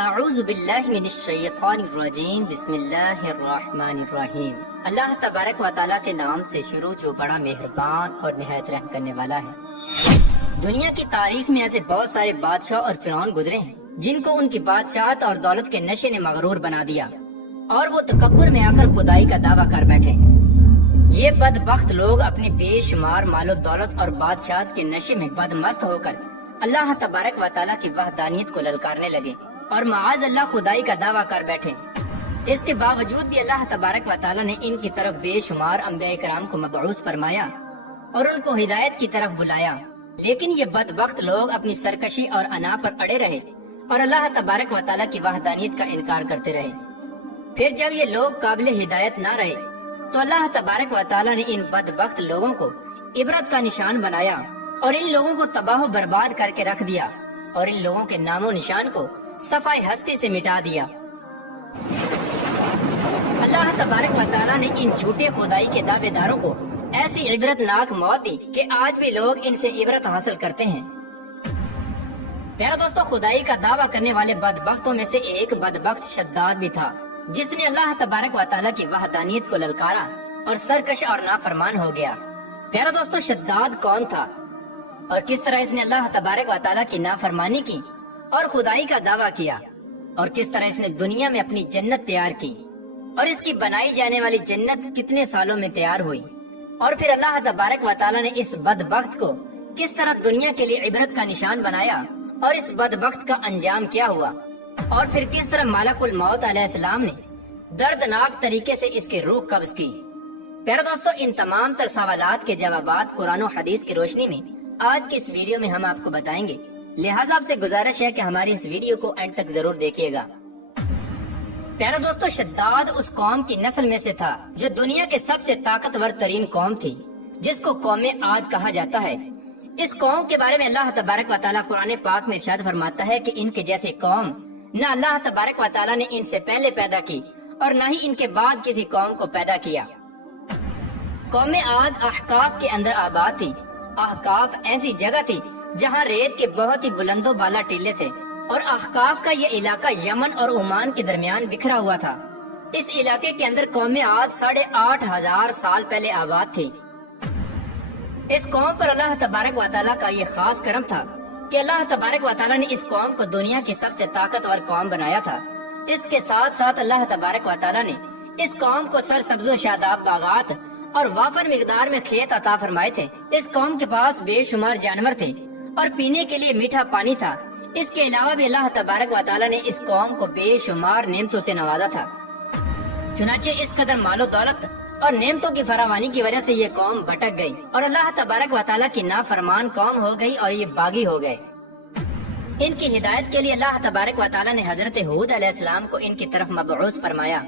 اعوذ باللہ من الشیطان الرجیم بسم اللہ الرحمن الرحیم۔ اللہ تبارک و تعالیٰ کے نام سے شروع جو بڑا مہربان اور نہایت رحم کرنے والا ہے۔ دنیا کی تاریخ میں ایسے بہت سارے بادشاہ اور فرعون گزرے ہیں جن کو ان کی بادشاہت اور دولت کے نشے نے مغرور بنا دیا اور وہ تکبر میں آ کر خدائی کا دعویٰ کر بیٹھے۔ یہ بدبخت لوگ اپنی بے شمار مال و دولت اور بادشاہت کے نشے میں بدمست ہو کر اللہ تبارک و تعالیٰ کی وحدانیت کو للکارنے لگے اور معاذ اللہ خدائی کا دعویٰ کر بیٹھے۔ اس کے باوجود بھی اللہ تبارک و تعالیٰ نے ان کی طرف بے شمار انبیاء کرام کو مبعوث فرمایا اور ان کو ہدایت کی طرف بلایا، لیکن یہ بدبخت لوگ اپنی سرکشی اور انا پر اڑے رہے اور اللہ تبارک و تعالیٰ کی وحدانیت کا انکار کرتے رہے۔ پھر جب یہ لوگ قابل ہدایت نہ رہے تو اللہ تبارک و تعالیٰ نے ان بدبخت لوگوں کو عبرت کا نشان بنایا اور ان لوگوں کو تباہ و برباد کر کے رکھ دیا اور ان لوگوں کے نام و نشان کو صفحہ ہستی سے مٹا دیا۔ اللہ تبارک و تعالیٰ نے ان جھوٹے خدائی کے دعوے داروں کو ایسی عبرت ناک موت دی کہ آج بھی لوگ ان سے عبرت حاصل کرتے ہیں۔ پیارا دوستو، خدائی کا دعویٰ کرنے والے بدبختوں میں سے ایک بدبخت شداد بھی تھا جس نے اللہ تبارک و تعالیٰ کی وحدانیت کو للکارا اور سرکش اور نافرمان ہو گیا۔ پیارا دوستو، شداد کون تھا اور کس طرح اس نے اللہ تبارک و تعالیٰ کی نافرمانی کی اور خدائی کا دعویٰ کیا، اور کس طرح اس نے دنیا میں اپنی جنت تیار کی اور اس کی بنائی جانے والی جنت کتنے سالوں میں تیار ہوئی، اور پھر اللہ تبارک و تعالیٰ نے اس بدبخت کو کس طرح دنیا کے لیے عبرت کا نشان بنایا اور اس بدبخت کا انجام کیا ہوا، اور پھر کس طرح ملک الموت علیہ السلام نے دردناک طریقے سے اس کی روح قبض کی۔ پیارا دوستو، ان تمام تر سوالات کے جوابات قرآن و حدیث کی روشنی میں آج کی اس ویڈیو میں ہم آپ کو بتائیں گے، لہٰذا آپ سے گزارش ہے کہ ہماری اس ویڈیو کو اینڈ تک ضرور دیکھیے گا۔ پیارا دوستو، شداد اس قوم کی نسل میں سے تھا جو دنیا کے سب سے طاقتور ترین قوم تھی، جس کو قوم عاد کہا جاتا ہے۔ اس قوم کے بارے میں اللہ تبارک و تعالیٰ قرآن پاک میں ارشاد فرماتا ہے کہ ان کے جیسے قوم نہ اللہ تبارک و تعالیٰ نے ان سے پہلے پیدا کی اور نہ ہی ان کے بعد کسی قوم کو پیدا کیا۔ قوم عاد احقاف کے اندر آباد تھی۔ احقاف ایسی جگہ تھی جہاں ریت کے بہت ہی بلند و بالا ٹیلے تھے، اور احقاف کا یہ علاقہ یمن اور عمان کے درمیان بکھرا ہوا تھا۔ اس علاقے کے اندر قوم عاد 8,500 سال پہلے آباد تھی۔ اس قوم پر اللہ تبارک و تعالیٰ کا یہ خاص کرم تھا کہ اللہ تبارک و تعالیٰ نے اس قوم کو دنیا کی سب سے طاقتور قوم بنایا تھا۔ اس کے ساتھ ساتھ اللہ تبارک و تعالیٰ نے اس قوم کو سرسبز و شاداب باغات اور وافر مقدار میں کھیت عطا فرمائے تھے۔ اس قوم کے پاس بے شمار جانور تھے اور پینے کے لیے میٹھا پانی تھا۔ اس کے علاوہ بھی اللہ تبارک و تعالیٰ نے اس قوم کو بے شمار نعمتوں سے نوازا تھا۔ چنانچہ اس قدر مال و دولت اور نعمتوں کی فراوانی کی وجہ سے یہ قوم بھٹک گئی اور اللہ تبارک و تعالیٰ کی نافرمان قوم ہو گئی اور یہ باغی ہو گئے۔ ان کی ہدایت کے لیے اللہ تبارک و تعالیٰ نے حضرت ہود علیہ السلام کو ان کی طرف مبعوث فرمایا۔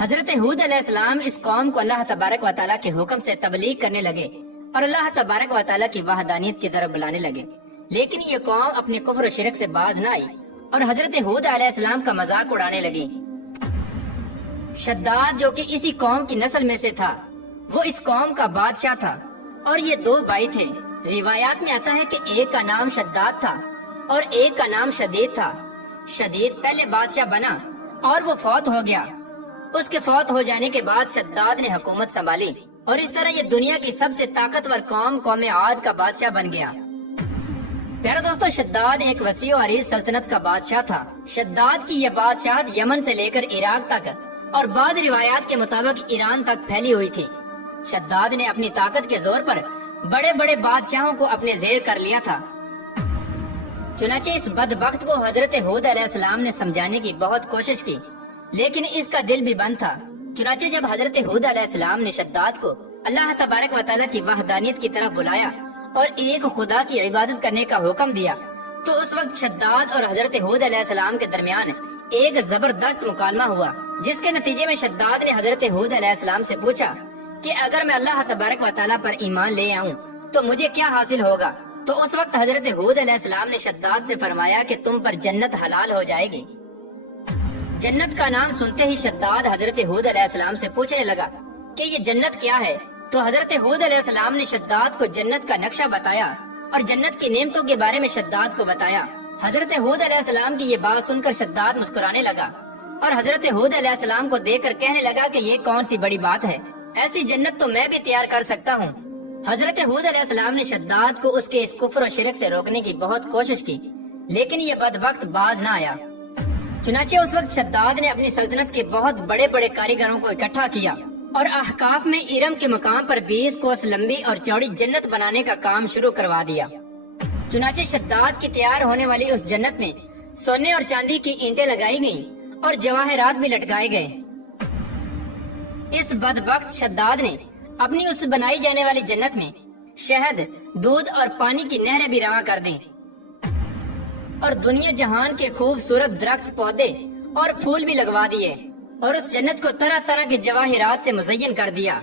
حضرت ہود علیہ السلام اس قوم کو اللہ تبارک و تعالیٰ کے حکم سے تبلیغ کرنے لگے اور اللہ تبارک و تعالیٰ کی وحدانیت کی طرف بلانے لگے، لیکن یہ قوم اپنے کفر و شرک سے باز نہ آئی اور حضرت ہود علیہ السلام کا مذاق اڑانے لگی۔ شداد جو کہ اسی قوم کی نسل میں سے تھا، وہ اس قوم کا بادشاہ تھا اور یہ 2 بھائی تھے۔ روایات میں آتا ہے کہ ایک کا نام شداد تھا اور ایک کا نام شدید تھا۔ شدید پہلے بادشاہ بنا اور وہ فوت ہو گیا۔ اس کے فوت ہو جانے کے بعد شداد نے حکومت سنبھالی اور اس طرح یہ دنیا کی سب سے طاقتور قوم عاد کا بادشاہ بن گیا۔ پیارا دوستو، شداد ایک وسیع و عریض سلطنت کا بادشاہ تھا۔ شداد کی یہ بادشاہت یمن سے لے کر عراق تک اور بعض روایات کے مطابق ایران تک پھیلی ہوئی تھی۔ شداد نے اپنی طاقت کے زور پر بڑے بڑے بادشاہوں کو اپنے زیر کر لیا تھا۔ چنانچہ اس بدبخت کو حضرت ہود علیہ السلام نے سمجھانے کی بہت کوشش کی، لیکن اس کا دل بھی بند تھا۔ چنانچہ جب حضرت ہود علیہ السلام نے شداد کو اللہ تبارک و تعالیٰ کی وحدانیت کی طرف بلایا اور ایک خدا کی عبادت کرنے کا حکم دیا، تو اس وقت شداد اور حضرت ہود علیہ السلام کے درمیان ایک زبردست مکالمہ ہوا، جس کے نتیجے میں شداد نے حضرت ہود علیہ السلام سے پوچھا کہ اگر میں اللہ تبارک و تعالیٰ پر ایمان لے آؤں تو مجھے کیا حاصل ہوگا؟ تو اس وقت حضرت ہود علیہ السلام نے شداد سے فرمایا کہ تم پر جنت حلال ہو جائے گی۔ جنت کا نام سنتے ہی شداد حضرت ہود علیہ السلام سے پوچھنے لگا کہ یہ جنت کیا ہے؟ تو حضرت ہود علیہ السلام نے شداد کو جنت کا نقشہ بتایا اور جنت کی نعمتوں کے بارے میں شداد کو بتایا۔ حضرت ہود علیہ السلام کی یہ بات سن کر شداد مسکرانے لگا اور حضرت ہود علیہ السلام کو دیکھ کر کہنے لگا کہ یہ کون سی بڑی بات ہے، ایسی جنت تو میں بھی تیار کر سکتا ہوں۔ حضرت ہود علیہ السلام نے شداد کو اس کے اس کفر و شرک سے روکنے کی بہت کوشش کی، لیکن یہ بدبخت باز نہ آیا۔ چنانچہ اس وقت شداد نے اپنی سلطنت کے بہت بڑے بڑے کاریگروں کو اکٹھا کیا اور احقاف میں ارم کے مقام پر 20 کوس لمبی اور چوڑی جنت بنانے کا کام شروع کروا دیا۔ چنانچہ شداد کی تیار ہونے والی اس جنت میں سونے اور چاندی کی اینٹیں لگائی گئیں اور جواہرات بھی لٹکائے گئے۔ اس بدبخت شداد نے اپنی اس بنائی جانے والی جنت میں شہد، دودھ اور پانی کی نہریں بھی رواں کر دیں اور دنیا جہان کے خوبصورت درخت، پودے اور پھول بھی لگوا دیے اور اس جنت کو طرح طرح کے جواہرات سے مزین کر دیا۔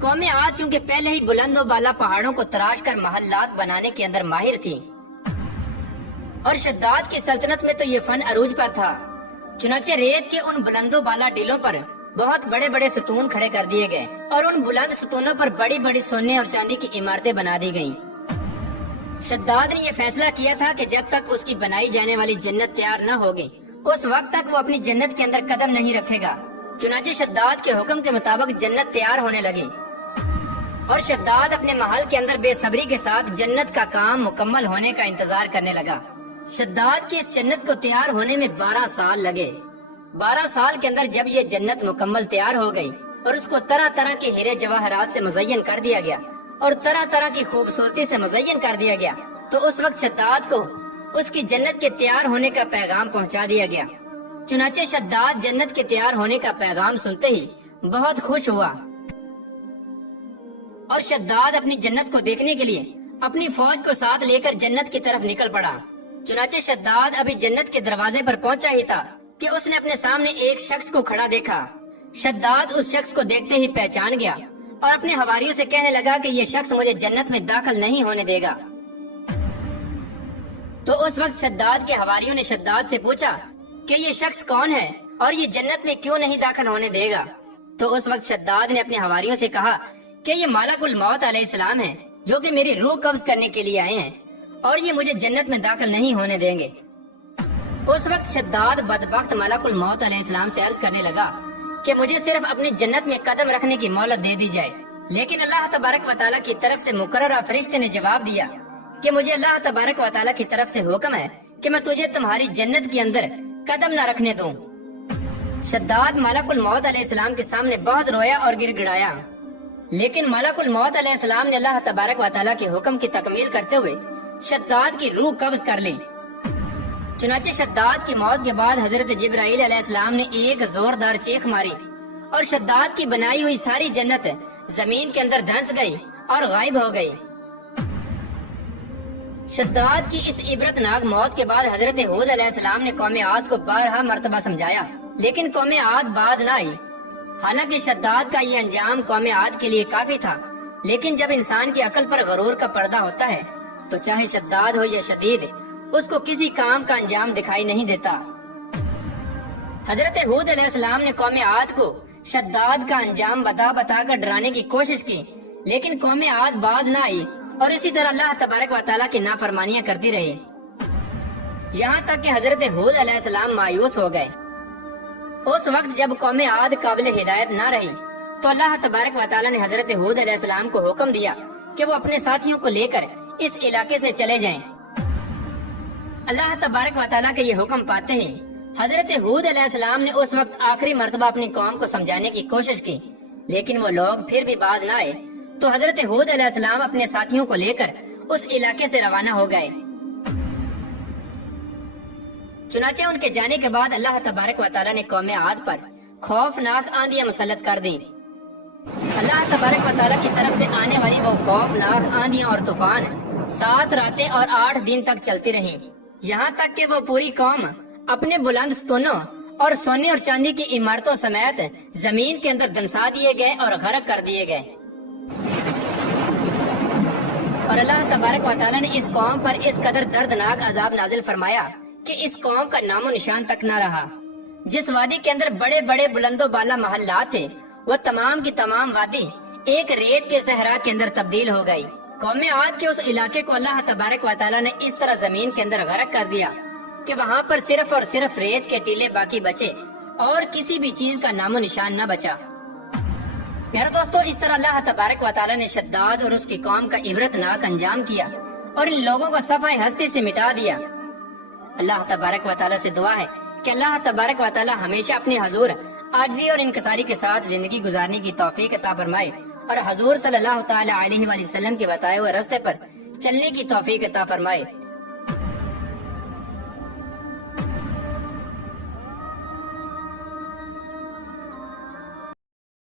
قوم عاد چونکہ پہلے ہی بلند و بالا پہاڑوں کو تراش کر محلات بنانے کے اندر ماہر تھی اور شداد کی سلطنت میں تو یہ فن عروج پر تھا، چنانچہ ریت کے ان بلند و بالا ٹیلوں پر بہت بڑے بڑے ستون کھڑے کر دیے گئے اور ان بلند ستونوں پر بڑی بڑی سونے اور چاندی کی عمارتیں بنا دی گئیں۔ شداد نے یہ فیصلہ کیا تھا کہ جب تک اس کی بنائی جانے والی جنت تیار نہ ہوگی اس وقت تک وہ اپنی جنت کے اندر قدم نہیں رکھے گا۔ چنانچہ شداد کے حکم کے مطابق جنت تیار ہونے لگی اور شداد اپنے محل کے اندر بے صبری کے ساتھ جنت کا کام مکمل ہونے کا انتظار کرنے لگا۔ شداد کی اس جنت کو تیار ہونے میں 12 سال لگے۔ 12 سال کے اندر جب یہ جنت مکمل تیار ہو گئی اور اس کو طرح طرح کے ہیرے جواہرات سے مزین کر دیا گیا اور طرح طرح کی خوبصورتی سے مزین کر دیا گیا، تو اس وقت شداد کو اس کی جنت کے تیار ہونے کا پیغام پہنچا دیا گیا۔ چنانچہ شداد جنت کے تیار ہونے کا پیغام سنتے ہی بہت خوش ہوا اور شداد اپنی جنت کو دیکھنے کے لیے اپنی فوج کو ساتھ لے کر جنت کی طرف نکل پڑا۔ چنانچہ شداد ابھی جنت کے دروازے پر پہنچا ہی تھا کہ اس نے اپنے سامنے ایک شخص کو کھڑا دیکھا۔ شداد اس شخص کو دیکھتے ہی پہچان گیا اور اپنے حواریوں سے کہنے لگا کہ یہ شخص مجھے جنت میں داخل نہیں ہونے دے گا۔ تو اس وقت شداد کے حواریوں نے شداد سے پوچھا کہ یہ شخص کون ہے اور یہ جنت میں کیوں نہیں داخل ہونے دے گا؟ تو اس وقت شداد نے اپنے حواریوں سے کہا کہ یہ ملک الموت علیہ السلام ہے جو کہ میری روح قبض کرنے کے لیے آئے ہیں اور یہ مجھے جنت میں داخل نہیں ہونے دیں گے۔ اس وقت شداد بدبخت ملک الموت علیہ السلام سے عرض کرنے لگا کہ مجھے صرف اپنی جنت میں قدم رکھنے کی مہلت دے دی جائے، لیکن اللہ تبارک و تعالیٰ کی طرف سے مقررہ فرشتے نے جواب دیا کہ مجھے اللہ تبارک و تعالیٰ کی طرف سے حکم ہے کہ میں تجھے تمہاری جنت کے اندر قدم نہ رکھنے دوں۔ شداد ملک الموت علیہ السلام کے سامنے بہت رویا اور گر گڑایا، لیکن ملک الموت علیہ السلام نے اللہ تبارک و تعالیٰ کے حکم کی تکمیل کرتے ہوئے شداد کی روح قبض کر لی۔ چنانچہ شداد کی موت کے بعد حضرت جبرائیل علیہ السلام نے ایک زوردار چیخ ماری اور شداد کی بنائی ہوئی ساری جنت زمین کے اندر دھنس گئی اور غائب ہو گئی۔ شداد کی اس عبرتناک موت کے بعد حضرت ہود علیہ السلام نے قوم عاد کو بارہا مرتبہ سمجھایا، لیکن قوم عاد باز نہ آئی۔ حالانکہ شداد کا یہ انجام قوم عاد کے لیے کافی تھا، لیکن جب انسان کی عقل پر غرور کا پردہ ہوتا ہے تو چاہے شداد ہو یا شدید، اس کو کسی کام کا انجام دکھائی نہیں دیتا۔ حضرت ہود علیہ السلام نے قوم عاد کو شداد کا انجام بتا بتا کر ڈرانے کی کوشش کی، لیکن قوم عاد باز نہ آئی اور اسی طرح اللہ تبارک و تعالیٰ کی نافرمانیاں کرتی رہی، یہاں تک کہ حضرت ہود علیہ السلام مایوس ہو گئے۔ اس وقت جب قوم عاد قابل ہدایت نہ رہی تو اللہ تبارک و تعالیٰ نے حضرت ہود علیہ السلام کو حکم دیا کہ وہ اپنے ساتھیوں کو لے کر اس علاقے سے چلے جائیں۔ اللہ تبارک و تعالیٰ کے یہ حکم پاتے ہی حضرت ہود علیہ السلام نے اس وقت آخری مرتبہ اپنی قوم کو سمجھانے کی کوشش کی، لیکن وہ لوگ پھر بھی باز نہ آئے، تو حضرت ہود علیہ السلام اپنے ساتھیوں کو لے کر اس علاقے سے روانہ ہو گئے۔ چنانچہ ان کے جانے کے بعد اللہ تبارک و تعالیٰ نے قوم عاد پر خوفناک آندیاں مسلط کر دیں۔ اللہ تبارک و تعالیٰ کی طرف سے آنے والی وہ خوفناک آندیاں اور طوفان 7 راتیں اور 8 دن تک چلتی رہیں، یہاں تک کہ وہ پوری قوم اپنے بلند ستونوں اور سونے اور چاندی کی عمارتوں سمیت زمین کے اندر دنسا دیے گئے اور غرق کر دیے گئے۔ اور اللہ تبارک و تعالیٰ نے اس قوم پر اس قدر دردناک عذاب نازل فرمایا کہ اس قوم کا نام و نشان تک نہ رہا۔ جس وادی کے اندر بڑے بڑے بلند و بالا محلات تھے، وہ تمام کی تمام وادی ایک ریت کے صحرا کے اندر تبدیل ہو گئی قوم عاد کے اس علاقے کو اللہ تبارک و تعالیٰ نے اس طرح زمین کے اندر غرق کر دیا کہ وہاں پر صرف اور صرف ریت کے ٹیلے باقی بچے اور کسی بھی چیز کا نام و نشان نہ بچا۔ پیارے دوستو، اس طرح اللہ تبارک و تعالیٰ نے شداد اور اس کی قوم کا عبرت ناک انجام کیا اور ان لوگوں کو صفحہ ہستی سے مٹا دیا۔ اللہ تبارک و تعالیٰ سے دعا ہے کہ اللہ تبارک و تعالیٰ ہمیشہ اپنے حضور عاجزی اور انکساری کے ساتھ زندگی گزارنے کی توفیق عطا فرمائے اور حضور صلی اللہ تعالیٰ علیہ وآلہ وسلم کے بتائے ہوئے راستے پر چلنے کی توفیق عطا فرمائے۔